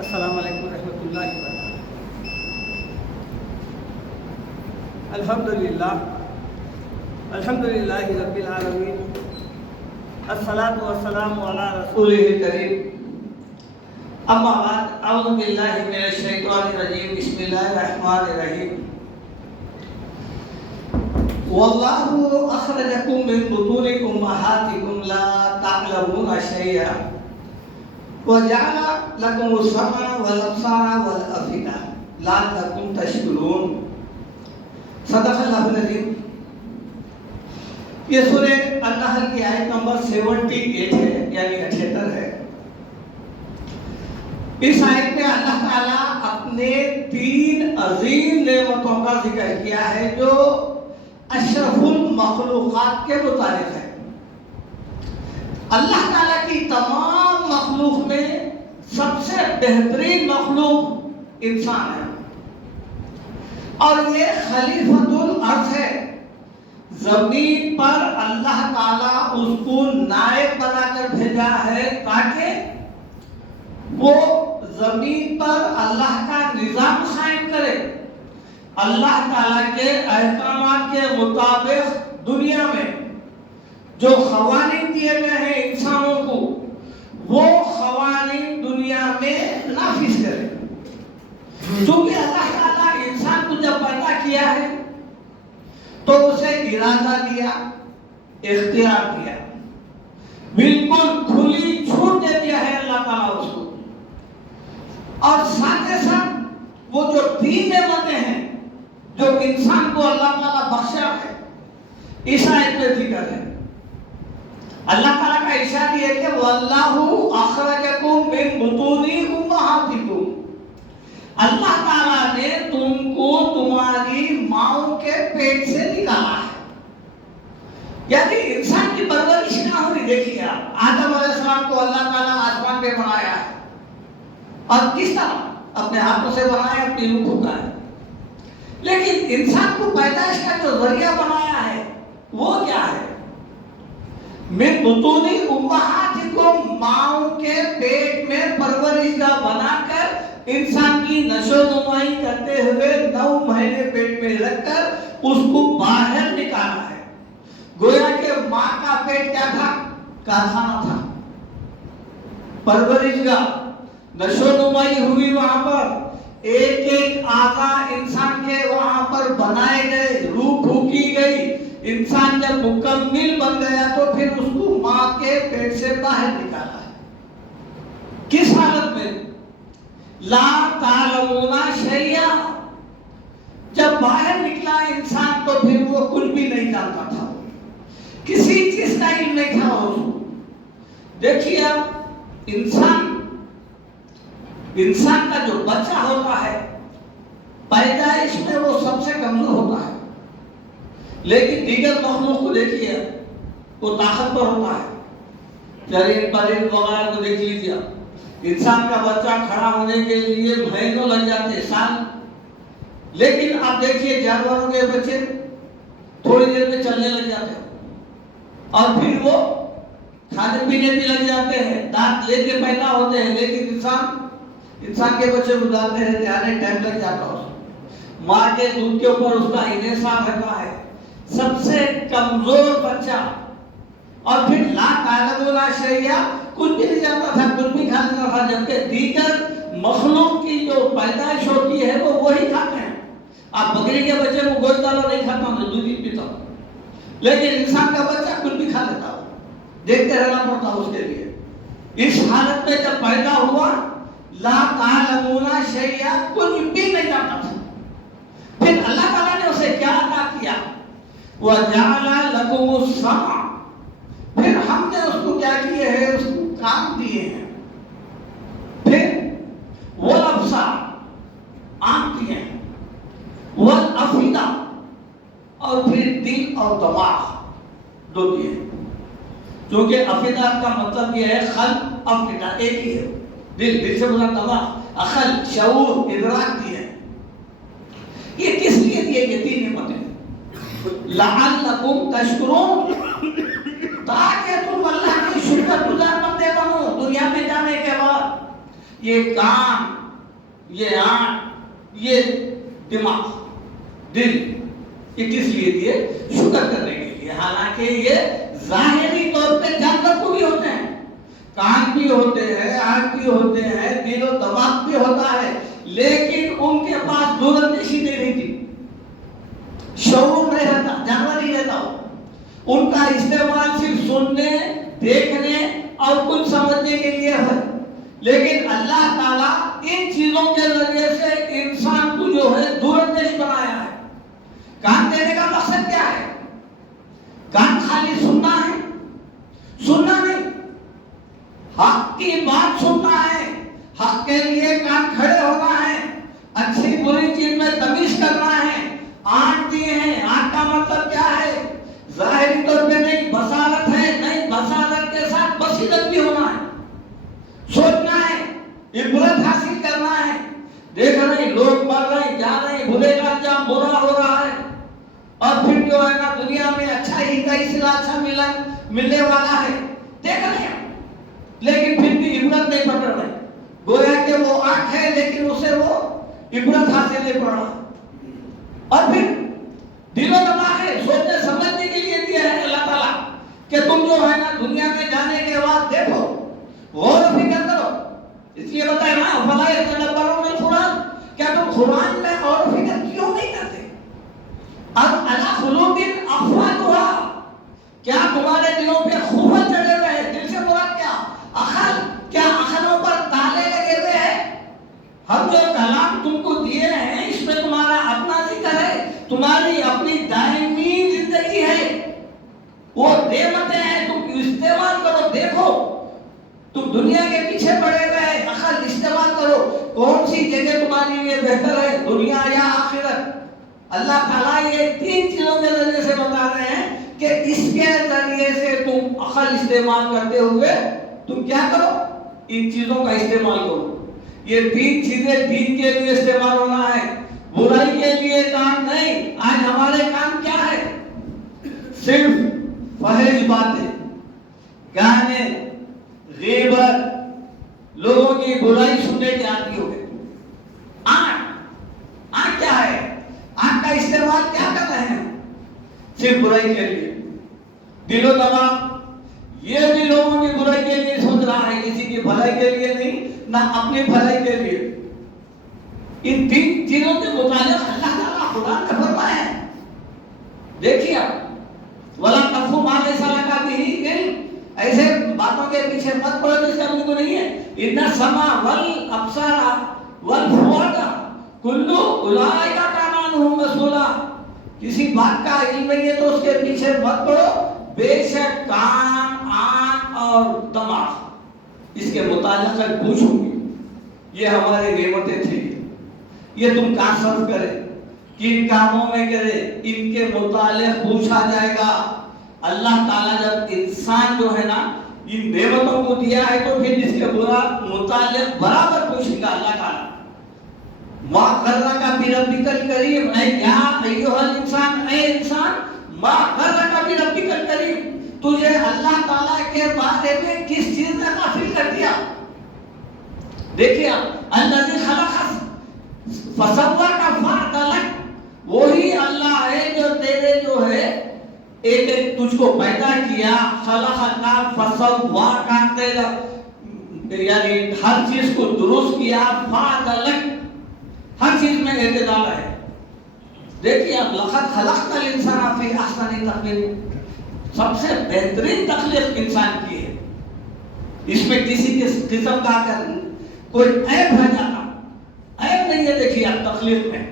السلام علیکم ورحمۃ اللہ وبرکاتہ۔ الحمدللہ رب العالمین، الصلاۃ والسلام علی رسولہ الکریم، اما بعد، اعوذ باللہ من الشیطان الرجیم، بسم اللہ الرحمن الرحیم۔ واللہ اخرجکم من بطون امہاتکم لا تعلمون شیئا وجعل لکم السمع والابصار والافئدہ لعلکم تشکرون۔ صدق اللہ العظیم۔ یہ سورہ النحل کی آیت نمبر 78 ہے، یعنی 78 ہے۔ اس آیت میں اللہ تعالیٰ اپنے 3 عظیم نعمتوں کا ذکر کیا ہے جو اشرف المخلوقات کے متعلق ہے۔ اللہ تعالیٰ کی تمام مخلوق میں سب سے بہترین مخلوق انسان ہے، اور یہ خلیفۃ الارض ہے۔ زمین پر اللہ تعالیٰ اس کو نائب بنا کر بھیجا ہے تاکہ وہ زمین پر اللہ کا نظام قائم کرے، اللہ تعالیٰ کے احکامات کے مطابق دنیا میں جو قوانین دیے گئے ہیں انسانوں کو، وہ قوانین دنیا میں نافذ کرے۔ چونکہ اللہ تعالیٰ انسان کو جب پیدا کیا ہے تو اسے ارادہ دیا، اختیار دیا، بالکل کھلی چھوٹ دے دیا ہے اللہ تعالیٰ اس کو، اور ساتھ ساتھ وہ جو 3 نعمتیں ہیں جو انسان کو اللہ تعالیٰ بخشا ہے، اس آیت میں ذکر ہے۔ اللہ تعالیٰ کا ارشاد یہ ہے کہ وَاللَّهُ أَخْرَجَكُم مِّن بُطُونِ أُمَّهَاتِكُم، اللہ تعالیٰ نے تم کو تمہاری ماؤں کے پیٹ سے نکالا ہے۔ یعنی انسان کی پرورش نہ ہوئی۔ دیکھیے آپ، آدم علیہ السلام کو اللہ تعالیٰ آسمان پہ بنایا ہے، اور کس طرح اپنے ہاتھوں سے بنایا، اپنی روح ہوتا ہے، لیکن انسان کو پیدائش کا جو ذریعہ بنایا ہے وہ کیا ہے؟ من بطون امہاتکم، ماؤں کے پیٹ میں پرورش گاہ بنا کر انسان کی نشو نمائی کرتے ہوئے 9 مہینے پیٹ میں رکھ کر اس کو باہر نکالا ہے۔ گویا کہ ماں کا پیٹ کیا تھا؟ کارخانہ تھا، پرورش گاہ، نشو نمائی ہوئی وہاں پر، ایک ایک اعضاء انسان کے وہاں پر بنائے گئے، روح پھونکی گئی۔ انسان جب مکمل بن گیا تو پھر اس کو ماں کے پیٹ سے باہر نکالا ہے۔ کس حالت میں؟ لا تعلمون شیئا، جب باہر نکلا انسان تو پھر وہ کچھ بھی نہیں جانتا تھا، کسی چیز کا علم نہیں تھا اس کو۔ دیکھیے اب انسان کا جو بچہ ہوتا ہے پیدائش میں وہ سب سے کمزور ہوتا ہے، لیکن دیگر مخلوق کو دیکھیے وہ طاقتور ہوتا ہے۔ چرند پرند وغیرہ کو دیکھ لیجیے، انسان کا بچہ کھڑا ہونے کے لیے مہینوں لگ جاتے، سال، لیکن آپ دیکھیے جانوروں کے بچے تھوڑی دیر میں چلنے لگ جاتے ہیں، اور پھر وہ کھانے پینے بھی لگ جاتے ہیں، دانت لے کے پیدا ہوتے ہیں، لیکن انسان کے بچے گزارتے رہتے، آنے ٹائم لگ جاتا ہے۔ ماں کے دودھ کے اوپر اس کا انحصار رہتا ہے، سب سے کمزور بچہ، اور پھر لا تعلمون شیئا، کچھ بھی نہیں جانتا تھا، کچھ بھی کھا لیتا تھا، جبکہ دیگر مخلوق کی جو پیدائش ہوتی ہے وہ وہی کھاتے ہیں۔ آپ بکری کے بچے کو گوشت ڈالو نہیں کھاتا ہوں، دودھ ہی پیتا ہوں، لیکن انسان کا بچہ کچھ بھی کھا لیتا ہو، دیکھتے رہنا پڑتا اس کے لیے۔ اس حالت میں جب پیدا ہوا، لا تعلمون شیئا، کچھ بھی نہیں جانتا تھا۔ پھر اللہ تعالیٰ نے اسے کیا عطا کیا؟ وَجَعَلَ لَكُمُ السَّمْعَ، پھر ہم نے اس کو کیا کیے ہیں؟ اس کو کان دیے ہیں، پھر وَالْأَبْصَارَ، آنکھ دیے ہیں، وَالْأَفْئِدَةَ، اور پھر دل اور دماغ 2 دیے ہیں۔ چونکہ افئدہ کا مطلب یہ ہے قلب، افئدہ ایک ہی ہے، دل سے بنا دماغ، عقل، شعور، ادراک دیے ہیں۔ یہ کس لیے دیے؟ یہ 3 نعمتیں لعلکم تشکرون، تاکہ تم اللہ کی شکر گزار بندے بنو دنیا میں جانے کے بعد۔ یہ کان، یہ آنکھ، یہ دماغ، دل، یہ کس لیے دیے؟ شکر کرنے کے لیے. حالانکہ یہ ظاہری طور پہ جانور کو بھی ہوتے ہیں، کان بھی ہوتے ہیں، آنکھ بھی ہوتے ہیں، دل و دماغ بھی ہوتا ہے، لیکن ان کے پاس دور اندیشی نہیں رہتی، شعور نہیں رہتا، جانور نہیں رہتا. ان کا استعمال صرف سننے، دیکھنے اور کچھ سمجھنے کے لیے ہے. لیکن اللہ تعالیٰ ان چیزوں کے ذریعے سے انسان کو جو ہے دور اندیش بنایا ہے. کان دینے کا مقصد کیا ہے؟ کان خالی سننا ہے؟ سننا نہیں، حق کی بات سننا ہے، حق کے لیے کان کھڑے ہونا ہے، اچھی بری چیز میں تمیز کرنا ہے. آنکھ دی ہے، آنکھ کا مطلب کیا ہے؟ ظاہری طور پہ نہیں، بصارت ہے، نہیں، بصارت کے ساتھ بصیرت بھی ہونا ہے، سوچنا ہے، عبرت حاصل کرنا ہے. دیکھ رہے لوگ مر رہے، جا رہے، برے کا انجام برا ہو رہا ہے، اور پھر جو ہے نا دنیا میں اچھا ہی کا سلا اچھا ملنے والا ہے، دیکھ رہے ہیں، لیکن پھر بھی عبرت نہیں پکڑ رہے. گویا کہ وہ آنکھ ہے لیکن اسے وہ عبرت حاصل نہیں پڑ رہا. اور پھر دل و دماغ ہے، سوچنے سمجھنے کے لیے دیا ہے اللہ تعالیٰ کہ تم جو ہے نا دنیا میں جانے کے بعد دیکھو، غور و فکر کرو. اس لیے بتایا نا فلا یتدبرون القرآن، کیا تم قرآن میں غور و فکر کیوں نہیں کرتے؟ اب علی قلوب اقفالها، کیا تمہارے دلوں پہ خوفت چڑھے ہوئے ہیں؟ دل سے مراد کیا؟ عقل، کیا عقلوں پر تالے لگے ہوئے ہیں؟ ہم جو کلام تم کو دیے ہیں اس میں تمہارا اپنا ذکر ہے، تمہاری اپنی دائمی زندگی ہے، وہ نعمتیں ہیں، تم استعمال کرو. دیکھو تم دنیا کے پیچھے پڑے ہوئے ہیں، عقل استعمال کرو. کون سی جگہ تمہاری لیے بہتر ہے، دنیا یا آخرت؟ اللہ تعالیٰ یہ تین چیزوں کے ذریعے سے بتا رہے ہیں کہ اس کے ذریعے سے تم عقل استعمال کرتے ہوئے تم کیا کرو؟ ان چیزوں کا استعمال کرو. یہ تین چیزیں دین کے لیے استعمال ہونا ہے، برائی کے لیے کام نہیں. آج ہمارے کام کیا ہے؟ صرف فحش باتیں، گانے، غیبت، لوگوں کی برائی سننے کے عادی ہو گئے. آنکھ کیا ہے؟ آنکھ کا استعمال کیا کر رہے ہیں؟ صرف برائی کے لیے. دل و دماغ یہ بھی لوگوں کی برائی کے لیے سوچ رہا ہے، کسی کی بھلائی کے لیے نہیں، نہ اپنی بھلائی کے لیے. ان تین چیزوں کے متعلق اللہ تعالیٰ قرآن نے فرمایا ہے. دیکھیے آپ، وَلَا تَقْفُ مَا لَيْسَ لَكَ بِهِ عِلْمٌ، ایسے باتوں کے پیچھے مت پڑو جس کا تم کو نہیں ہے. اِنَّ السَّمْعَ وَالْأَبْصَارَ وَالْفُؤَادَ كُلُّ أُولَٰئِكَ كَانَ عَنْهُ مسئولا. کسی بات کا علم نہیں ہے تو اس کے پیچھے مت پڑو. بے شک کان، آنکھ اور دماغ اس کے متعلق پوچھوں گی. یہ ہماری نعمتیں تھیں، یہ تم کہاں صرف کرے، کن کاموں میں کرے، ان کے متعلق پوچھا جائے گا. اللہ تعالیٰ جب انسان جو ہے نا ان نعمتوں کو دیا ہے تو پھر اس کے متعلق برابر پوچھے گا اللہ تعالیٰ. ما غرک بربک الکریم، اے کیا ایھا الانسان، اے انسان، ما غرک بربک الکریم، تجھے اللہ تعالیٰ کے بارے میں کس چیز نے غافل کر دیا؟ دیکھیے الذی خلقک فسواک فعدلک، وہی اللہ ہے جو تیرے جو ہے ایک تجھ کو پیدا کیا، خلقک فسواک، تیرا یعنی ہر چیز کو درست کیا، فعدلک، ہر چیز میں اعتدال ہے. دیکھیے اب لقد خلقنا الانسان فی احسن تقویم، سب سے بہترین تخلیق انسان کی ہے. اس میں کسی قسم کا کوئی عیب ہے جاتا عیب نہیں ہے. دیکھیے اب تخلیق میں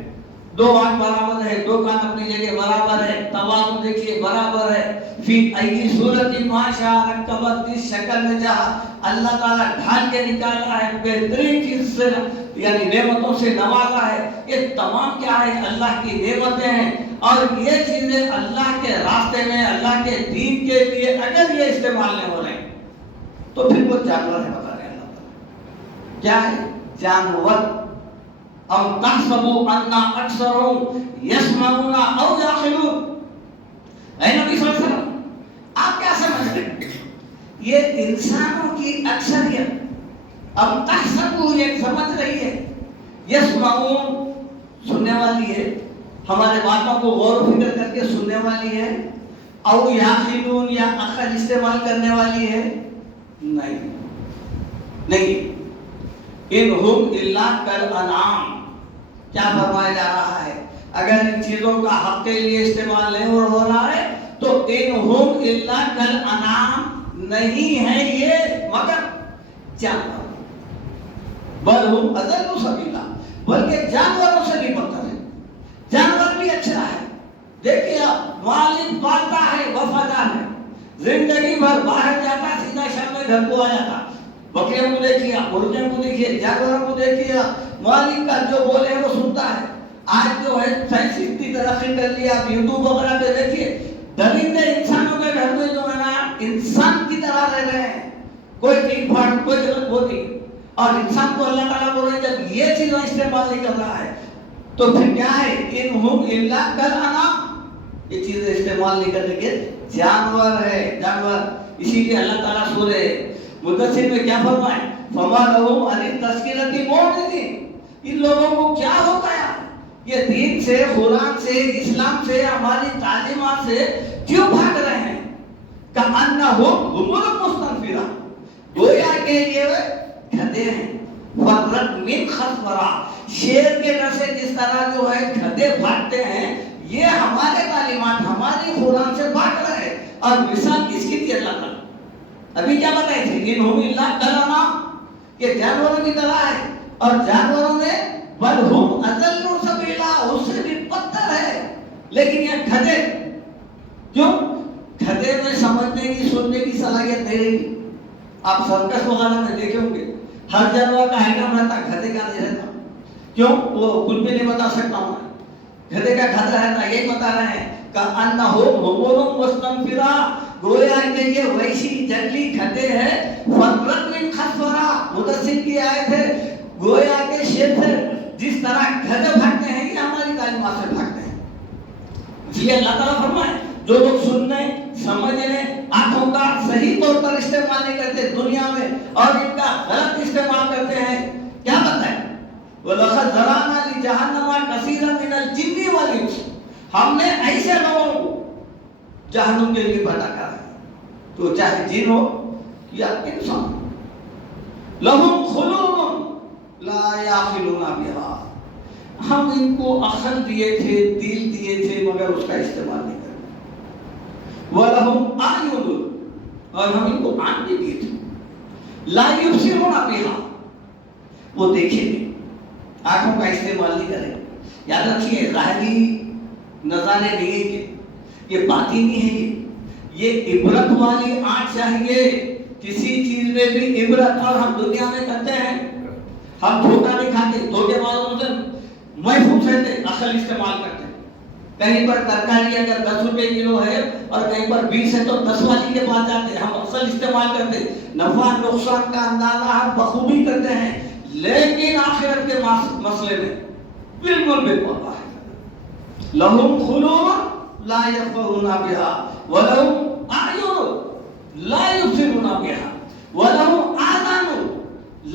دو آنکھ برابر ہے، دو کان اپنی جگہ برابر ہے، توازن دیکھیے برابر ہے. فی ای صورت ما شاء رکبت، جس شکل میں چاہا اللہ تعالیٰ ڈھال کے نکالا ہے، بہترین چیز سے یعنی نعمتوں سے نوازا ہے. یہ تمام کیا ہے؟ اللہ کی نعمتیں ہیں. اور یہ چیزیں اللہ کے راستے میں، اللہ کے دین کے لیے اگر یہ استعمال نہیں ہو رہے تو پھر وہ جانور ہے. بتا رہے اللہ تعالیٰ کیا ہے؟ جانور. ام تحسبوا ان اکثرهم يسمعون او يعقلون. اے نبی صلی اللہ علیہ وسلم، آپ کیا سمجھتے ہیں یہ انسانوں کی اکثریت اب تحسبوا ایک سمجھ رہی ہے، یسمعون سننے والی ہے، ہمارے باتوں کو غور و فکر کر کے سننے والی ہے، او یاخلون یا عقل استعمال کرنے والی ہے، نہیں، ان ہم الا کالانعام، کیا فرمایا جا رہا ہے؟ اگر ان چیزوں کا حق کے لیے استعمال نہیں ہو رہا ہے تو ان ہم الا کالانعام، نہیں ہے یہ مگر جانور، بل ہم اضل سبیلا، بلکہ جانوروں سے بھی بدتر ہے، جانور بھی اچھا ہے، دیکھیے والد پالتا ہے، وفادار ہے، زندگی بھر باہر جاتا، سیدھا شام میں گھر کو آ جاتا، بکریوں کو دیکھیے، مرغیوں کو دیکھیے، جانوروں کو دیکھیے، مالک کا جو بولے وہ سنتا ہے۔ آج جو ہے سائنس اتنی ترقی کر لیا، آپ یوٹیوب وغیرہ پہ دیکھیے، درندے انسانوں کے گھر میں جو ہے نا انسان کی طرح رہ رہے ہیں، کوئی ٹھیک پھاٹ کوئی غلط وہ نہیں، اور انسان کو اللہ تعالیٰ بول رہے ہیں جب یہ چیزیں استعمال نہیں کر رہا ہے تو پھر کیا ہے؟ انہم الا کالانعام، یہ چیزیں استعمال نہیں کرنے کے جانور ہے، جانور۔ اسی لیے اللہ تعالیٰ سورہ مدثر میں کیا فرمائے؟ فما لہم عن التذکرۃ معرضین، ان لوگوں کو کیا ہو گیا؟ یہ دین سے، قرآن سے، اسلام سے، ہماری تعلیمات سے کیوں بھاگ رہے ہیں؟ کأنہم حمر مستنفرہ، گویا کہ یہ گدھے ہیں، فرت من خسورہ، شیر کے ڈر سے جس طرح جو ہے گدھے بھاگتے ہیں، یہ ہمارے تعلیمات، ہماری قرآن سے بھاگ رہے ہیں۔ اور مثال کس کی تھی اللہ تعالیٰ؟ ابھی کیا بتائے تھے؟ انہم الا کالانعام، یہ جانوروں کی طرح ہے، اور جانوروں میں بل ہم اضل سبیلا، اس سے بھی بدتر ہے۔ لیکن یہ گدھے کیوں؟ گدھے میں سمجھنے کی، سننے کی صلاحیت نہیں رہی۔ آپ سرکس وغیرہ میں دیکھے ہوں گے، ہر جانور کا آئٹم رہتا، گدھے کا نہیں رہتا۔ کیوں؟ وہ کچھ بھی نہیں بتا سکتا ہوں میں، گدھے کا گدھا رہتا، یہی بتا رہے ہیں کأنہم حمر مستنفرہ، گویا کہ یہ وحشی جنگلی گدھے ہیں، فرت من خسورہ، مدثر کی آیت ہے، گویا کہ شیر سے جس طرح گدھے بھاگتے ہیں، یہ ہماری تعلیمات سے بھاگتے ہیں۔ اس لیے اللہ تعالیٰ فرمائے جو لوگ سننے، سمجھنے، آنکھوں کا صحیح طور پر استعمال نہیں کرتے دنیا میں، اور ان کا غلط استعمال کرتے ہیں، کیا بتائیں؟ وَلَقَدْ ذَرَأْنَا لِجَهَنَّمَ كَثِيرًا مِنَ الْجِنِّ وَالْإِنسِ، ہم نے ایسے لوگوں کو جہنم کے لیے بھٹکا ہے، تو چاہے جن ہو یا انسان، لَهُمْ خُلُوبٌ لَا يَعْقِلُونَ بِهَا، ہم ان کو عقل دیے تھے، دل دیے تھے، مگر اس کا استعمال نہیں کرتے۔ وَلَهُمْ أَعْيُنٌ، اور ہم ان کو آنکھ بھی دیے تھے، لَا يُبْصِرُونَ بِهَا، وہ دیکھیں گے، آنکھوں کا استعمال نہیں کریں گے۔ یاد رکھیے ظاہری نظارے نہیں ہیں، یہ باطنی ہے، یہ عبرت والی آنکھ چاہیے، کسی چیز میں بھی عبرت، اور ہم دنیا میں کرتے ہیں، ہم دھوکہ نہیں کھاتے، دھوکے والوں سے محفوظ رہتے، عقل استعمال کرتے۔ کہیں پر ترکاری اگر 10 روپے کلو ہے اور کہیں پر 20 ہے تو 10 والی کے پاس جاتے، ہم عقل استعمال کرتے، نفع نقصان کا اندازہ ہم بخوبی کرتے ہیں، لیکن آخرت کے مسئلے میں بالکل بے پرواہ ہے۔ لَهُمْ قُلُوبٌ لَا يَفْقَهُونَ بِهَا وَلَهُمْ أَعْيُنٌ لَا يُبْصِرُونَ بِهَا وَلَهُمْ آذَانٌ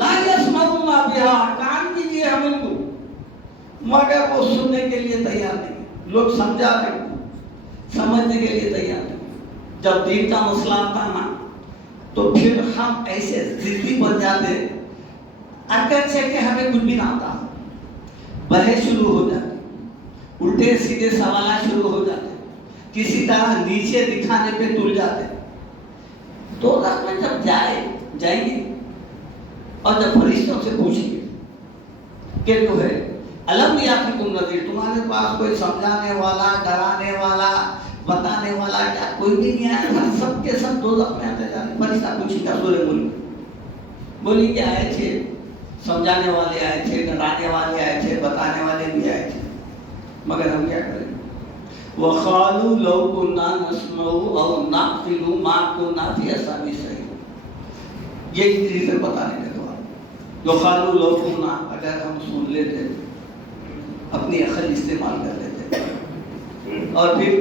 لَا يَسْمَعُونَ بِهَا، کان دیجیے ہم ان کو، مگر وہ سننے کے لیے تیار نہیں، لوگ سمجھا رہے، سمجھنے کے لیے تیار نہیں۔ جب دین کا مسئلہ آتا نا تو پھر ہم ایسے ضدی بن جاتے، اگرچہ کہ ہمیں کچھ بھی نہ آتا، بحث شروع ہو جاتی، الٹے سیدھے سوالات شروع ہو جاتے، کسی طرح نیچے دکھانے پہ تل جاتے۔ تو رات میں جب جائیں گے اور جب فرشتوں سے پوچھیں گے کہ جو ہے الم یاتکم نذیر، تمہارے پاس کوئی سمجھانے والا، ڈرانے والا، بتانے والا کیا کوئی بھی نہیں آیا تھا؟ سب کے سب دوزخ میں آتے جاتے۔ فرشتہ پوچھے گا سورہ ملک، بولی کہ آئے تھے، سمجھانے والے آئے تھے، ڈرانے والے آئے تھے، بتانے والے بھی آئے تھے، مگر ہم کیا کریں؟ وَقَالُوا لَوْ كُنَّا نَسْمَعُ أَوْ نَعْقِلُ مَا كُنَّا فِي أَصْحَابِ السَّعِيرِ، یہ چیزیں بتانے کے بعد وَقَالُوا لَوْ كُنَّا، اگر ہم سن لیتے، اپنی عقل استعمال کر لیتے اور پھر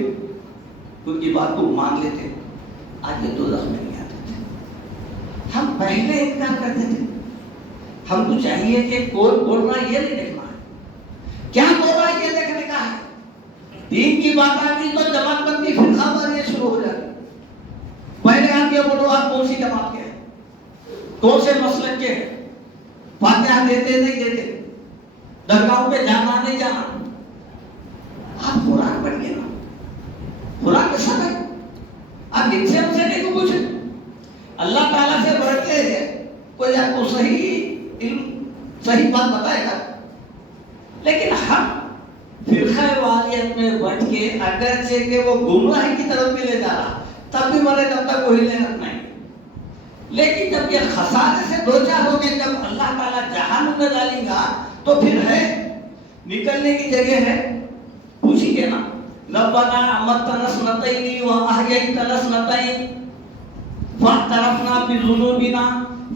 ان کی بات کو مان لیتے، آج یہ دوزخ میں نہیں آتے تھے۔ ہم پہلے انکار کرتے تھے، ہم کو چاہیے کہ کون بول رہا ہے یہ نہیں دیکھنا ہے، کیا بول رہا ہے یہ دیکھنے کا ہے۔ دین کی بات آ گئی تو جماعت بندی فرقہ واریت شروع ہو جاتی۔ پہلے آپ یہ بولو آپ کون سی جماعت کے ہیں، کون سے مسلک کے ہیں، فاتحہ دیتے نہیں دیتے، درگاہوں پہ جانا نہیں جانا۔ آپ قرآن پڑھ گئے نا، قرآن کے ساتھ ہے، آپ ان سے ہم سے نہیں کو پوچھیں۔ اللہ تعالیٰ سے بڑھ کے کوئی آپ کو صحیح علم صحیح بات بتائے گا، لیکن ہم فرقہ واریت میں بٹ کے اگرچہ کہ وہ گمراہی کی طرف بھی لے جا رہا تب بھی مرے تب تک وہی لے رکھنا ہے۔ لیکن جب یہ خسارے سے دو چار ہو گئے، جب اللہ تعالیٰ جہنم میں ڈالیں گا تو پھر ہے نکلنے کی جگہ ہے، پوچھیے نا ربنا امتنا سنتین واحییتنا سنتین فاعترفنا بذنوبنا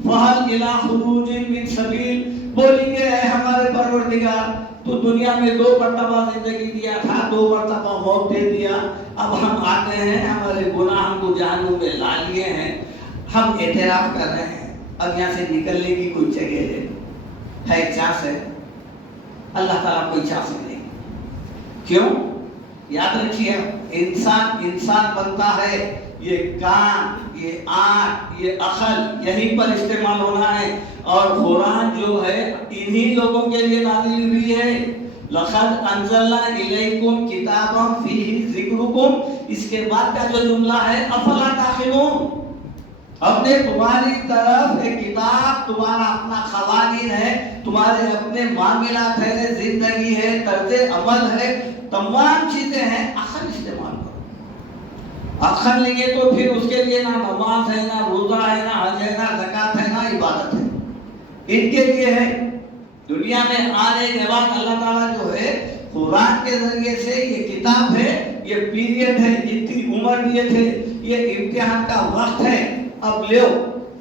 فهل الى خروج من سبیل۔ بولیں گے اے ہمارے پروردگار تو دنیا میں 2 مرتبہ زندگی دیا تھا، 2 مرتبہ موت دے دیا، اب ہم آتے ہیں، ہمارے گناہ ہم کو جہنم میں لا لیے ہیں، ہم اعتراف کر رہے ہیں، اب یہاں سے نکلنے کی کوئی جگہ ہے چانس ہے؟ اللہ تعالیٰ کوئی چانس نہیں دے گا۔ کیوں؟ یاد رکھیے انسان بنتا ہے، یہ کان، یہ آنکھ، یہ عقل یہیں پر استعمال ہونا ہے، اور قرآن جو ہے انہی لوگوں کے لیے نازل ہوئی ہے۔ لقد انزلنا الیکم کتابا فیہ ذکرکم، اس کے بعد کا جو جملہ ہے افلا تعقلون، ہم نے تمہاری طرف ایک کتاب، تمہارا اپنا قوانین ہے، تمہارے اپنے معاملات ہے، زندگی ہے، طرز عمل ہے، تمام چیزیں ہیں، عقل استعمال کرو۔ عقل نہیں ہے تو پھر اس کے لیے نہ نماز ہے، نہ روزہ ہے، نہ حج ہے، نہ زکوٰۃ ہے، نہ عبادت ہے، ان کے لیے ہے۔ دنیا میں آنے کے بعد اللہ تعالیٰ جو ہے قرآن کے ذریعے سے یہ کتاب ہے، یہ پیریڈ ہے، جتنی عمر دیے تھے، یہ امتحان کا وقت ہے، اب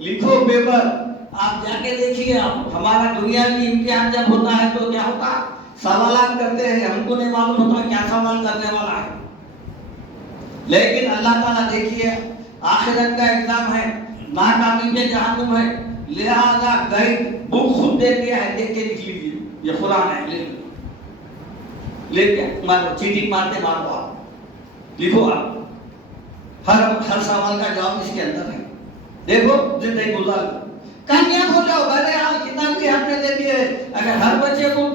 لکھو پیپر۔ آپ جا کے دیکھیے، ہمارا دنیا کی امتحان جب ہوتا ہے تو کیا ہوتا، سوالات کرتے ہیں، ہم کو نہیں معلوم ہوتا کیا سوال کرنے والا ہے، لیکن اللہ تعالیٰ دیکھیے آخرت کا ایگزام ہے، ناکامی پہ جہنم ہے، لہذا گائیڈ بک خود دے دیا ہے، دیکھ کے لکھ لیجیے، یہ قرآن ہے، لے کے مارو، چیٹنگ مارتے مارو، آپ لکھو، آپ ہر سوال کا جواب اس کے اندر ہے، دیکھو زندگی گزار لو، کامیاب ہو جاؤ۔ بہرحال کتاب بھی ہم نے دے دی ہے، اگر ہر بچے کو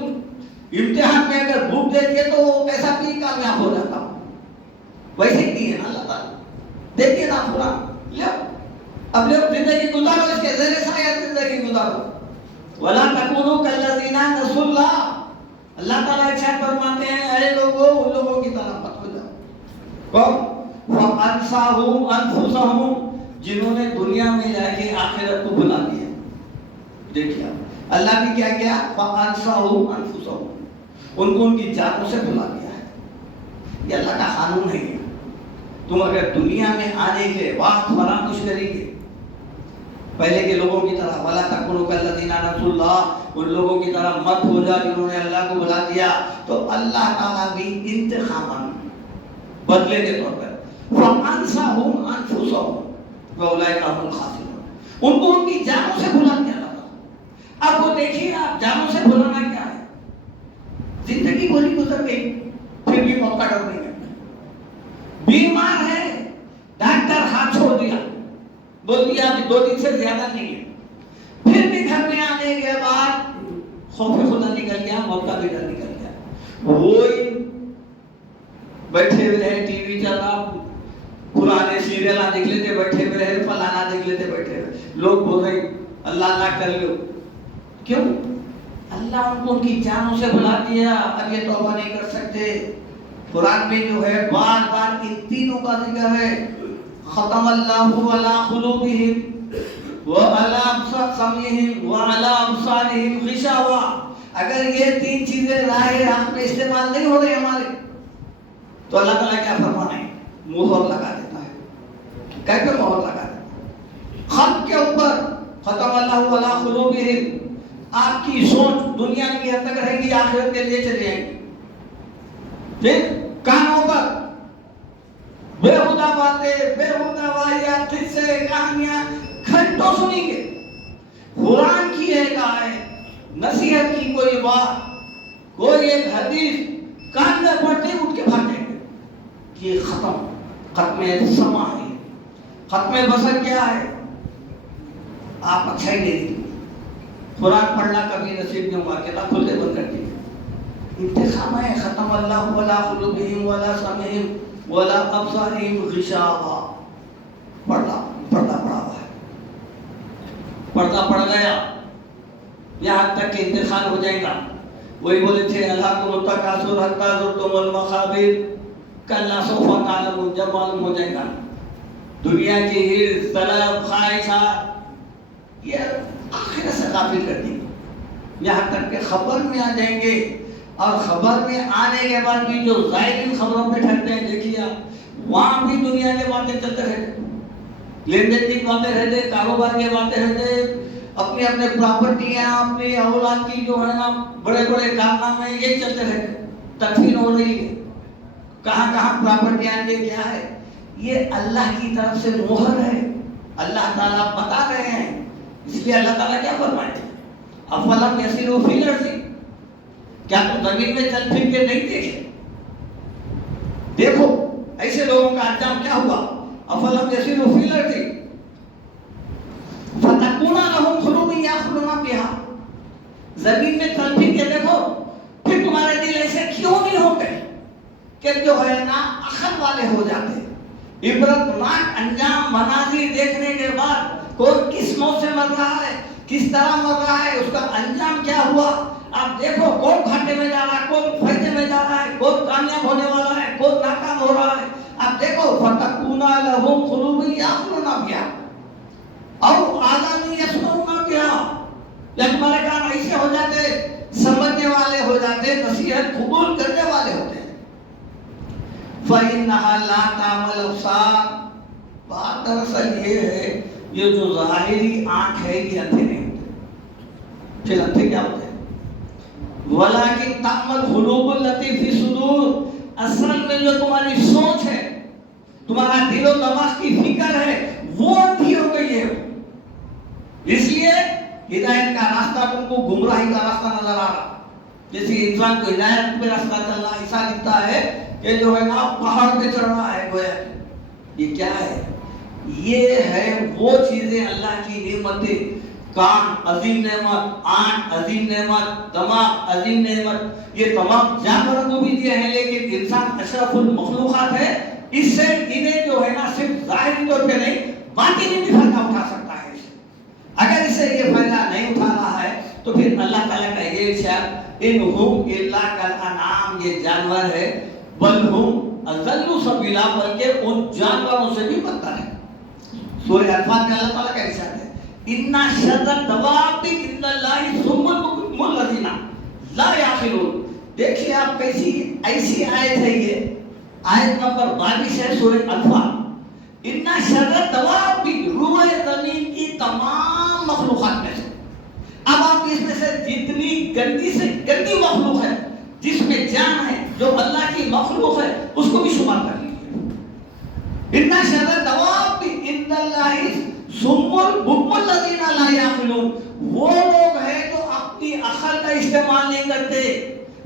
امتحان میں اگر بک دے دیے تو وہ کیسا بھی کامیاب ہو جاتا، ویسے ہی نہیں ہے نا اللہ تعالیٰ، دیکھیے نا قرآن، لو اب لو زندگی گزارو، اس کے زیر سایہ زندگی گزارو۔ وَلَا تَكُونُوا كَالَّذِينَ نَسُوا اللَّهَ، اللہ تعالیٰ ارشاد فرماتے ہیں اے لوگوں، ان لوگوں کی طرح مت ہو جاؤ، وَأَنسَاهُمْ أَنفُسَهُمْ، جنہوں نے دنیا میں جا کے آخرت کو بھلا دیا۔ دیکھیے اللہ بھی کیا کیا، فَأَنسَاهُمْ أَنفُسَهُمْ، ان کو ان کی جانوں سے بھلا دیا ہے۔ یہ اللہ کا قانون ہے، تم اگر دنیا میں آنے کے بعد فراموش کریں گے پہلے کے لوگوں کی طرح، وَلَا تَكُونُوا كَالَّذِينَ نَسُوا اللَّهَ، ان لوگوں کی طرح مت ہو جا جنہوں نے اللہ کو بھلا دیا، تو اللہ تعالیٰ بھی انتقاماً بدلے کے طور پر فَأَنسَاهُمْ أَنفُسَهُمْ وَأُولَٰئِكَ هُمُ الْخَاسِرُونَ، ان کو ان کی جانوں سے بھلا دیا اللہ۔ اب وہ دیکھیے آپ جانوں سے بھلانا کیا ہے، زندگی بھلی گزر گئی پھر بھی موت کا ڈر نہیں ہے، بیمار ہے ڈاکٹر ہاتھ چھوڑ دیا، بول دیا ابھی 2 دن سے زیادہ نہیں ہے، پھر بھی گھر میں آنے کے بعد خوف خدا نکل گیا، موت کا بھی ڈر نکل گیا، وہی بیٹھے ہوئے ہیں، ٹی وی چل رہا، پرانے سیریل دیکھ لیتے بیٹھے ہوئے ہیں، فلانا دیکھ لیتے بیٹھے ہوئے، لوگ بول رہے اللہ اللہ کر لو، کیوں؟ اللہ ان کو ان کی جانوں سے بھلا دیا، اب یہ توبہ نہیں کر سکتے۔ قرآن میں جو ہے بار بار ان تینوں کا ذکر ہے، ختم اللہ علی قلوبہم وعلی سمعہم وعلی ابصارہم غشاوہ، اگر یہ 3 چیزیں راہ راست میں استعمال نہیں ہو رہی ہمارے، تو اللہ تعالیٰ کیا فرمانا ہے، مہر لگا دیتا ہے۔ کیسے مہر لگا دیتا ہے؟ خط کے اوپر ختم اللہ علی قلوبہم، آپ کی سوچ دنیا کی حد تک رہے گی، آخرت کے لیے چلی جائے گی۔ پھر کانوں پر بےہودہ باتیں، بےہودہ واقعات، قصے، کہانیاں گھنٹوں سنیں گے۔ قرآن کی ایک آیت کوئی بات، کوئی ایک حدیث کان میں پڑتے اٹھ کے بھاگیں گے کہ ختم، ختم سما ہے، ختم بصر کیا ہے؟ آپ اچھا ہی نہیں، قرآن پڑھنا کبھی نصیب نہیں ہوا، کتاب کھل کے بند کر دی، انتخاب ہے، ختم اللہ ولا قلوبہم ولا سمعہم ولا ابصارہم غشاوہ، پردہ پڑا ہوا ہے، پردہ پڑ گیا، یہاں تک کہ انتقال ہو جائے گا۔ وہی بولے تھے الہاکم التکاثر حتی زرتم المقابر کلا سوف تعلمون، جب معلوم ہو جائے گا دنیا کی حرص، طلب، خواہشات یہ آخرت سے غافل کر دی، یہاں تک کہ خبر میں آ جائیں گے، اور خبر میں آنے کے بعد بھی جو ظاہری خبروں پہ ٹھہرتے ہیں، دیکھیے وہاں بھی دنیا کے باتیں چلتے رہتے، لین دین کی باتیں رہتے، کاروبار کی باتیں رہتے، اپنے اپنے پراپرٹیاں، اپنی اولاد کی جو ہے نا بڑے بڑے کارنامے یہ چلتے رہتے، تدفین ہو رہی ہے، کہاں کہاں پراپرٹیاں، یہ کیا ہے؟ یہ اللہ کی طرف سے مہر ہے، اللہ تعالیٰ بتا رہے ہیں، اس لیے اللہ تعالیٰ کیا فرمائے؟ افلم یسیروا فی الارض، کیا تم زمین میں چل پھر کے نہیں دیکھے؟ دیکھو ایسے لوگوں کا انجام کیا ہوا، افلم یسیروا فی الارض فتکون لهم قلوب یعقلون بها، زمین میں چل پھر کے دیکھو، پھر تمہارے دل ایسے کیوں نہیں ہوں گے کہ جو ہے نا عقل والے ہو جاتے؟ عبرتناک انجام مناظر دیکھنے کے بعد کون کس موت سے مر رہا ہے، کس طرح مر رہا ہے، اس کا انجام کیا ہوا، آپ دیکھو کون گھاٹے میں جا رہا ہے، کون فائدے میں جا رہا ہے، کون کامیاب ہونے والا ہے، کون ناکام ہو رہا ہے، آپ دیکھو فتکون لهم قلوب یعقلون بها اور آدمی یسمعون بها، یا تمہارے کان ایسے ہو جاتے، سمجھنے والے ہو جاتے، نصیحت قبول کرنے والے ہوتے ہیں۔ فَإِنَّهَا لَا تَعْمَى الْأَبْصَارُ، بات دراصل یہ ہے یہ جو ظاہری آنکھ ہے یہ اندھے نہیں ہوتے، پھر اندھے کیا ہوتے ہیں؟ وَلَكِنْ تَعْمَى الْقُلُوبُ الَّتِي فِي الصُّدُورِ، اصل میں جو تمہاری سوچ ہے، تمہارا دل و دماغ کی فکر ہے، وہ اندھی ہو گئی ہے، اس لیے ہدایت کا راستہ تم کو گمراہی کا راستہ نظر آ رہا، جیسے انسان کو ہدایت پہ راستہ چلنا ایسا دکھتا ہے کہ جو ہے نا پہاڑ پہ چڑھ رہا ہے گویا، یہ کیا ہے؟ یہ ہے وہ چیزیں اللہ کی نعمتیں، کان عظیم نعمت، آنکھ عظیم نعمت، دماغ عظیم نعمت، یہ تمام جانوروں کو بھی دیے ہیں، لیکن انسان اشرف المخلوقات ہے، اس سے انہیں جو ہے نا صرف ظاہری طور پہ نہیں باطنی بھی فائدہ اٹھا سکتا ہے۔ اگر اسے یہ فائدہ نہیں اٹھا رہا ہے تو پھر اللہ تعالیٰ کا یہ ارشاد انہم الا کالانعام، یہ جانور ہے، بل ہم اضل سبیلا، بلکہ ان جانوروں سے بھی بدتر ہے۔ سورہ انفال میں اللہ تعالیٰ کا ارشاد ہے ان شر الدواب عند اللہ ثم البکم الذین لا یعقلون۔ دیکھیے آپ کیسی ایسی آیت ہے، یہ آیت نمبر 22 ہے سورہ انفال، ان شر الدواب، روئے زمین کی تمام مخلوقات میں سے، اب آپ اس میں سے جتنی گندی سے گندی مخلوق ہے جس میں جان ہے، جو اللہ کی مخلوق ہے، اس کو بھی شمار کر لیجیے۔ ان شر الدواب عند اللہ ثم البکم الذین لا یعقلون، وہ لوگ ہیں جو اپنی عقل کا استعمال نہیں کرتے،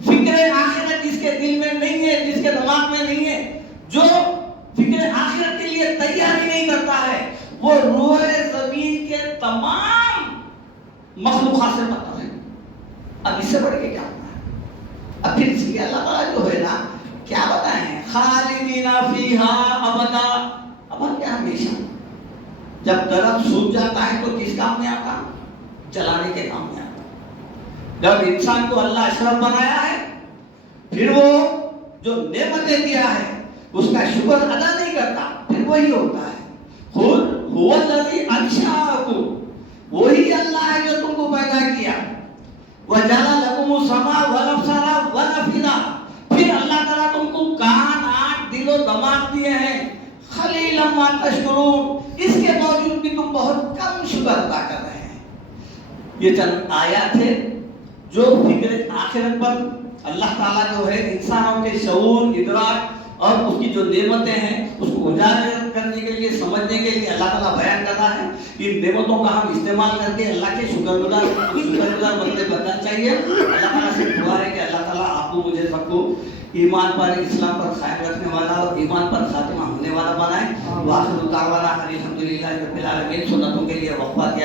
فکر آخرت جس کے دل میں نہیں ہے، جس کے دماغ میں نہیں ہے، جو فکر آخرت کے لیے تیاری نہیں کرتا ہے، وہ روئے زمین کے تمام مخلوقات سے بدتر ہے۔ اب اس سے بڑھ کے کیا ہونا ہے؟ اب پھر اس لیے اللہ تعالیٰ جو ہے نا کیا بتائیں، خالدین فیہا ابدا، اب کیا ہمیشہ، جب درخت سوکھ جاتا ہے تو کس کام میں آتا؟ چلانے کے کام میں آتا۔ جب انسان کو اللہ اشرف بنایا ہے، پھر وہ جو نعمتیں دیا ہے اس کا شکر ادا نہیں کرتا، پھر وہی ہوتا ہے، قل هو الذی انشأکم، وہی اللہ ہے جو تم کو پیدا کیا، وجعل لکم السمع والابصار والافئدہ، پھر اللہ تعالیٰ تم کو کان، آنکھ، دل و دماغ دیے ہیں، قلیلا ما تشکرون، اس کے باوجود بھی تم بہت کم شکر ادا کر رہے ہیں۔ یہ چند آیات ہے جو فکر آخرت پر اللہ تعالیٰ جو ہے انسانوں کے شعور، ادراک اور اس کی جو نعمتیں ہیں اس کو اجاگر کرنے کرنے کے لیے، سمجھنے کے لیے اللہ تعالیٰ بیان کر رہا ہے. ان نعمتوں کا ہم استعمال کر کے اللہ کے شکر گزار بندے بننا چاہیے. اللہ تعالیٰ سے دعا ہے کہ اللہ تعالیٰ آپ کو مجھے سب کو ایمان پر، اسلام پر قائم رکھنے والا اور ایمان پر خاتمہ ہونے والا بنائے. وآخر دعوانا الحمدللہ رب العالمین. سنتوں کے لیے وقفہ دیا